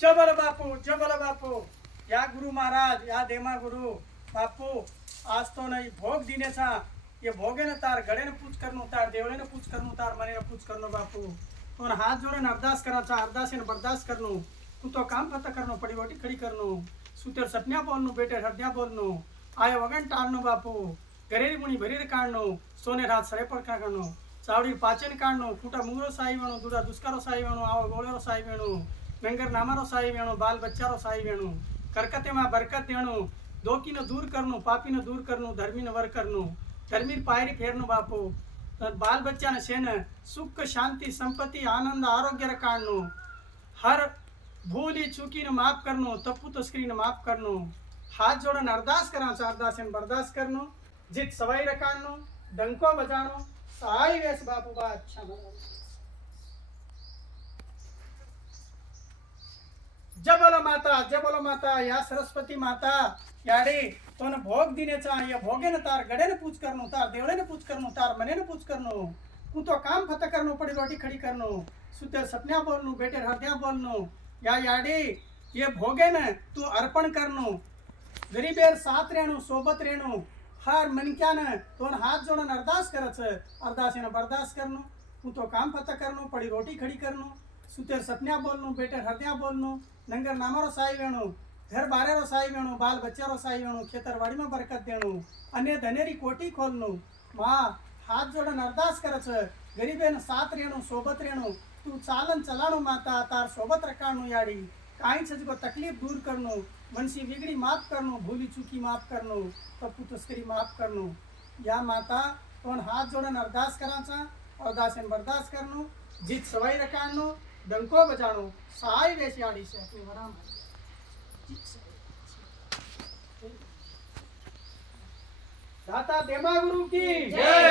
जबल बापू या गुरु महाराज या देमा गुरु बापू आज तो नहीं भोग दीने सा ये भोगे न तार गड़े न पूछ करनो तार देवड़े न पूछ करनो तार मने न पूछ करनो बापू तो हाथ जोड़े न अरदास करा चा अरदास न बर्दाश्त करनो तू तो काम पता करनो पड़ी रोटी खड़ी करनो सुतेर सपन्या बोलनो बेटे हृदय बोलनो आयो वगन टाळनो बापू गरेरी मुनी भरीर काढनो सोने रात सरे पर काढनो चावडी पाचन काढनो फूटा मुंगरो साई वेणो दुड़ा दुष्कारो साई वेणो आવો ગોળેરો સાઈ વેણો નંગર નામારો સાઈ વેણો બાલ બચ્ચારો સાઈ વેણો કરકતે માં બરકત દેણો દોકીનો દૂર કરનો પાપીનો દૂર કરનો ધર્મીનો વર કરનો ધર્મી પાયરી ફેરનો બાપુ બાલ બચ્ચાને શેને સુખ શાંતિ સંપત્તિ આનંદ આરોગ્ય રકાણનો હર ભૂલી ચૂકીને માફ કરનો તપુ તસ્કરીને માફ કરનો हाथ जोड़न अरदास करा अरदास बर्दाश्त करनो जित सवाई रकाणनो डंको बजानो सहाय वेश बापू बा अच्छा जय बोलो माता या सरस्वती माता याडे तो न भोग दिने चा या भोगे न तार गड़े न पूछ करनो तार देवड़े न पूछ करनो तार मने न पूछ करनो तू तो काम फता करनो पड़ी रोटी खड़ी करनो सुते सपन्या बोलनो बेटे हृदय बोलनो या याडे ये भोगे न तू अर्पण करनो गरीबेर साथ रहणो सोबत रहणो हर मनक्यान दोन हाथ जोड़न अरदास करच अरदास ने बर्दाश्त करनो तू तो काम पता करनो पड़ी रोटी खड़ी करनो सुतेर सपन्या बोलनो बेटे हृदय बोलनो नंगर नामारो साई वेणो घर बारेरो साई वेणो बाल बच्चारो साई वेणो खेतरवाड़ी में बरकत देणो अन्य धनेरी कोटी खोलनो मां हाथ जोड़न अरदास करच गरीबेन साथ रहणो सोबत रहणो तू चालन चलाणो माता तार सोबत रखाणो याड़ी काई सजको तकलीफ दूर करनो मनसी बिगड़ी माफ करनो भूली चूकी माफ करनो तपू तस्करी माफ करनो या माता तो हाथ जोड़न अरदास कराचा अरदास बर्दाश्त करनो जीत सवाई रखाणो डंको बजाणो सहाय वेश याड़ी से अपनी वराम दाता देमा गुरु की जय।